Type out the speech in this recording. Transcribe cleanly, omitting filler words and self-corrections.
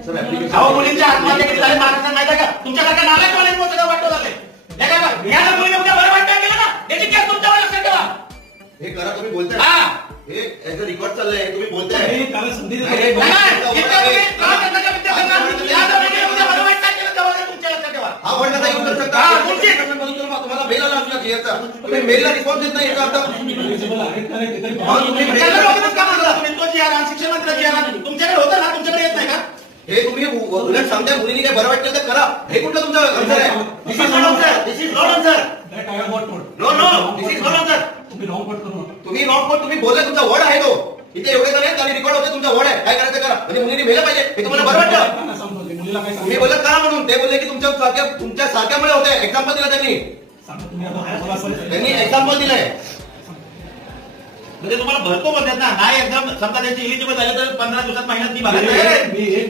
अहो मुलींच्या आत्महत्या किती झाले महाराष्ट्रात माहिती आहे का? तुमच्यासारख्या नालायक कॉलेजमुळे सगळं वाटलं जाते. या मुलीने उद्या बरं वाटतं केलं ना, याची केस तुमच्यावर लक्षात ठेवा. हे करा तुम्ही बोलताय. हा हे ऍज अ रेकॉर्ड चाललंय तुम्ही बोलताय. तुम्हाला मेल आला असला की याचा तुम्ही मेलला रिस्पॉन्स देत नाही याचा अर्थ शिक्षण मंत्र्याची तुमच्याकडे होतं ना, तुमच्याकडे येत नाही का? हे तुम्ही उलट सांगताय मुलींनी काय बरं वाटलं तर करा. हे कुठलं तुमचं आन्सर आहे? This is not answer. This is not answer. No no this is not answer. तुम्ही नॉट कोट तुम्ही बोलताय, तुमचा वर्ड आहे तो. इथे एवढे जण आहेत आणि रेकॉर्ड होते, तुमचा वर्ड आहे. काय करायचं करा. म्हणजे मुलींनी मेलं पाहिजे हे तुम्हाला बरं वाटतं? तुम्ही बोलत करा म्हणून ते बोलले की तुमच्या सारख्यामुळे होते. एक्झाम्पल दिलं त्यांनी एक्झाम्पल दिलंय. म्हणजे तुम्हाला भरतो बोलतात ना, नाही एकदम समजा त्यांची इलिजिबल झालं तर 15 दिवसात महिन्यात ती बघायचं.